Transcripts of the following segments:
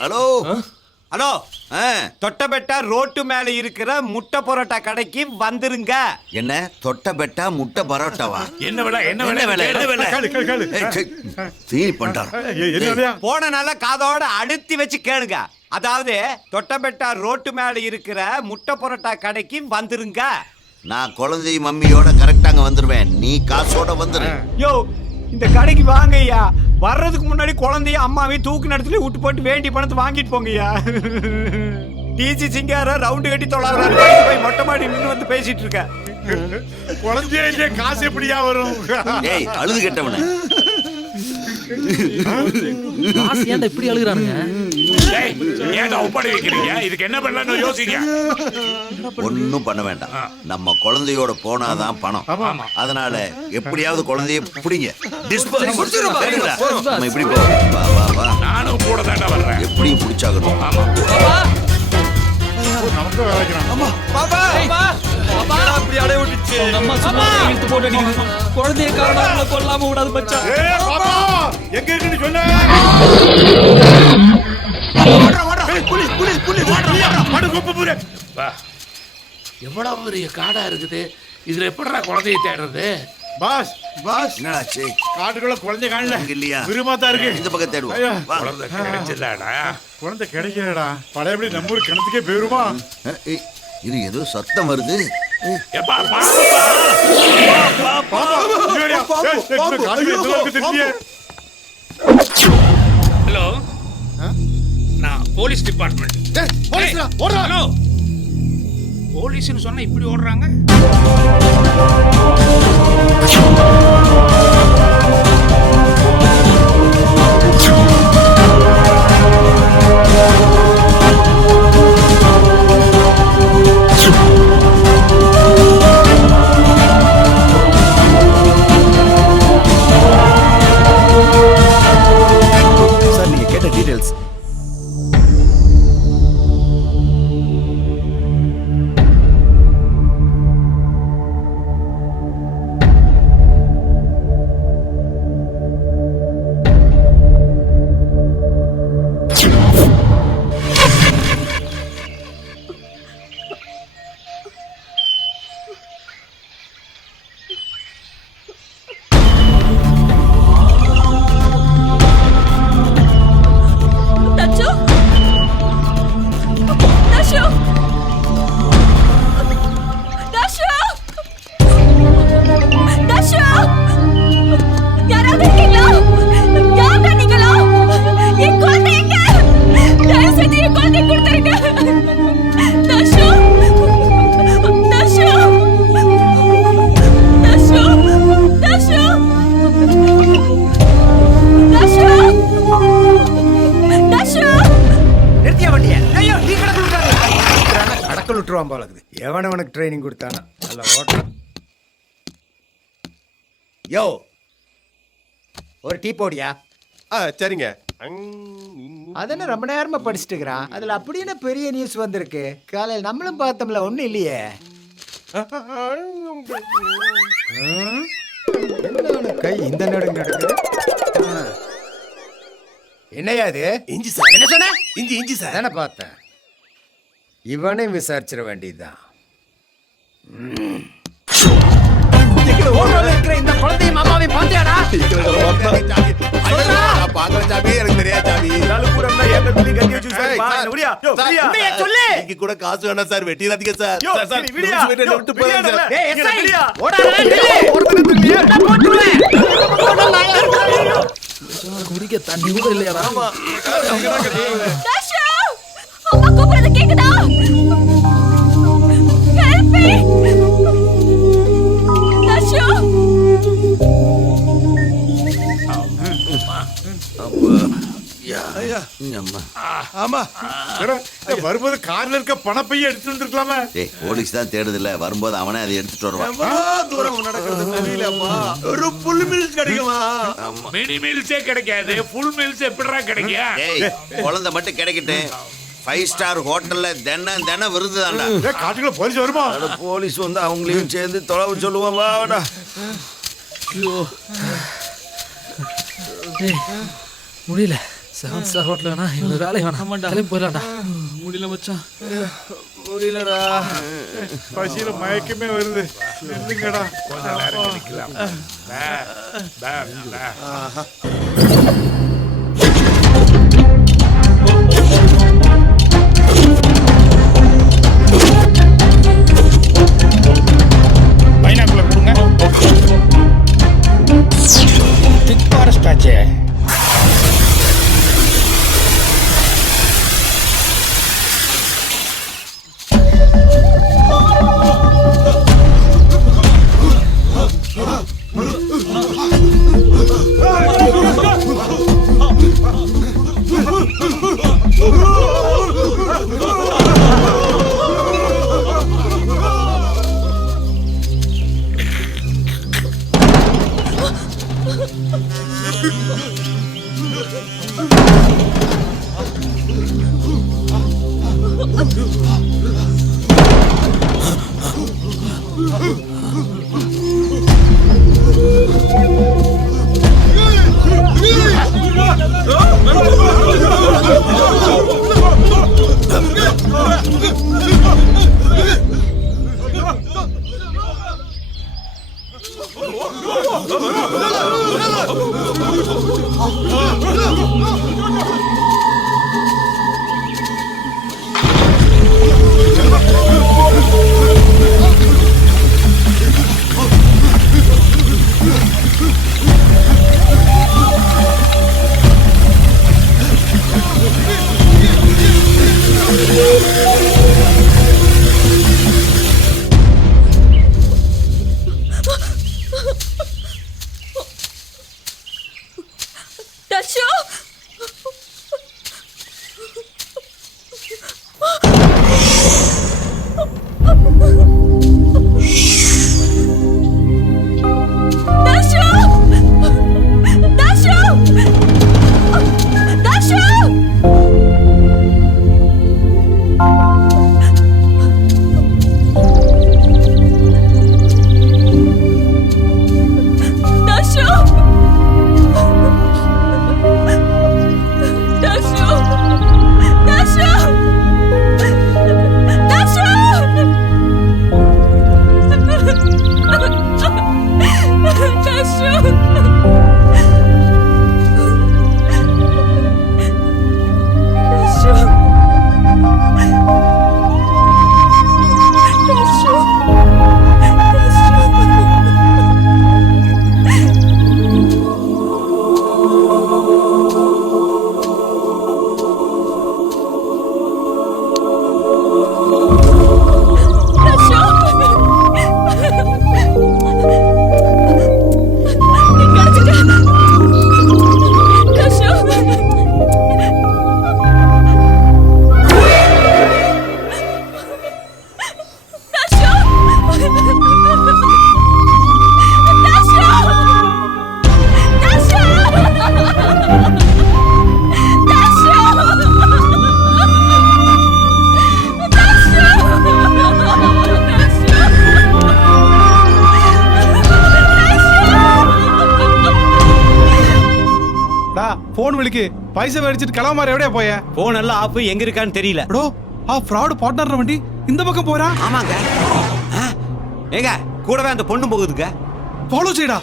Hello hello, Doddabetta road மேல இருக்கிற முட்டை பரோட்டா கடைக்கு வந்துருங்க. என்ன தொட்டபெட்டா முட்டை பரோட்டாவா? என்ன வேலை போன நாள காதோட அடுத்து வச்சு கேளுங்க. அதாவது தொட்டபெட்டா ரோட்டு மேல இருக்கிற முட்டை பரோட்டா கடைக்கு வந்துருங்க. நான் குழந்தை மம்மியோட கரெக்டாங்க வந்துருவேன். நீ காசோட வந்துரு. யோ, இந்த கடைக்கு வாங்கய்யா. வர்றதுக்கு முன்னாடி குழந்தைய அம்மாவையும் தூக்கு நடத்துல விட்டு போட்டு வேண்டி பணத்தை வாங்கிட்டு போங்கய்யா. டிசி சிங்கார ரவுண்டு கட்டி தொள்ளாயிரம் போய் மொட்டை மாடி நின்று வந்து பேசிட்டு இருக்க. குழந்தைய காசு எப்படியா வரும்? ஏய், அழுது கெட்டவன இப்படி அழுகுறானுங்க. இதுக்கு என்ன பண்ணலாம்னு யோசிங்க. ஒன்னும் பண்ண வேண்டாம். நம்ம குழந்தையோட போனாதான் பணம். அதனால எப்படியாவது குழந்தைய பிடிங்க. நம்ம இப்படி போ. வா வா வா. நானும் கூட தாண்டா வர்றேன். எப்படியும் பிடிச்சாகணும். நமக்கு வேலைக்கிறான். அம்மா பாப்பா பாப்பா அப்படி அடைய விட்டுச்சு. அம்மா சும்மா இழுத்து போட்டு அடிக்குது. குழந்தைய காரணங்கள கொல்லாம விடாத மச்சான். ஏய் பாப்பா, எங்க இருக்குன்னு சொன்ன? புலி மடு குப்பு புரே. வா. எவ்வளவு பெரிய காடா இருக்குது. இதுல எப்படிடா குழந்தையை தேடுறது? பாஸ் பாஸ், என்னாச்சு? காட்டுக்குள்ள குழந்தை காணல. இல்லையா? விருமாத்தா இருக்கு. இந்த பக்கம் தேடுவோம். குழந்தை கிடைச்சதாடா. குழந்தை கிடைக்கலடா. பழையபடி நம்ம ஊர் கிணத்துக்கே போயிருமா? இது ஏதோ சத்தம் வருது. ஹலோ, நான் போலீஸ் டிபார்ட்மெண்ட். ஹலோ, போலீஸ்னு சொன்னா இப்படி ஓடுறாங்க. சார், நீங்க கேட்ட டீடைல்ஸ் எவனவனுக்கு ட்ரைனிங் கொடுத்தானா? நல்ல ஓட்டம். யோ, ஒரு டீ போடியா? சரிங்க. அதென்ன ரொம்ப நேரமா படிச்சுட்டு இருக்கிறான். அதுல அப்படின்னு பெரிய நியூஸ் வந்திருக்கு. காலையில் நம்மளும் பார்த்தோம்ல, ஒன்றும் இல்லையே. என்ன கை இந்த நடுங்க நடக்குது? என்னையா அது? இஞ்சி சார். என்ன சொன்ன? இஞ்சி சார். தானே பார்த்தேன். இவனையும் விசாரிச்சிட வேண்டியதுதான். இந்த குழந்தைய மாமாவை பார்த்தியாடா? எனக்கு தெரியாது கூட காசு வேணாம் சார். வெட்டிடாதீங்க சார். குடிக்க தண்ணி கூட இல்லையாடா? அம்மா கூப்பிடுறது கேக்குதா? Help me Dashu. வரும்போது கார்ல இருக்க பணப்பைய எடுத்து வந்துருக்கலாமா? போலீஸ் தான் தேடுதில்ல, வரும்போது அவனே அதை எடுத்துட்டு வருவான். தூரம் நடக்கிறது தெரியலப்பா. ஒரு புல் மில்ஸ் கிடைக்குமா? மினி மில்ஸே கிடைக்காது. ஃபுல் மில்ஸ் எப்படிடா கிடைக்கும்? குழந்தை மட்டும் கிடைக்கட்டு. 5 ஸ்டார் ஹோட்டல்ல தினம் விருது தான்டா. காட்டுக்குள்ள போலீஸ் வருமா? போலீஸ் வந்து அவங்களையும் சேர்ந்து தொலைவு சொல்லுவான். வாடா. முடியல. செவன் ஸ்டார் ஹோட்டல் வேணா இவங்க வேலை வேணாம் கிளம்பி போயிடலாம்டா முடியல மச்சான் முடியலடா பசியில மயக்கமே வருது நில்லுங்கடா கொஞ்ச நேரம் நிக்கலாம். பா, பா. பைனாக்குலர் கொடுங்க. திக் ஃபாரஸ்ட் ஆச்சே. Darshu Darshu Darshu Darshu Darshu Dashu! Dashu! Dashu! Dashu! Phone விളിக்கு பைசா அடிச்சிட்டு கிளம்ப எവിടെയാ போய போன் எல்லாம் ஆப் எங்க இருக்கான்னு தெரியல. ப்ரோ ஆ ஃப்ராட் பார்ட்னர் வண்டி இந்த பக்கம் போறா. ஆமாங்க. ஏங்க கூடவே அந்த பொண்ணு போகுதுங்க. ஃபாலோ செய்டா.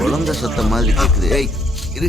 குழந்தை சத்தம் மாதிரி கேக்குது. ஏய் இரு.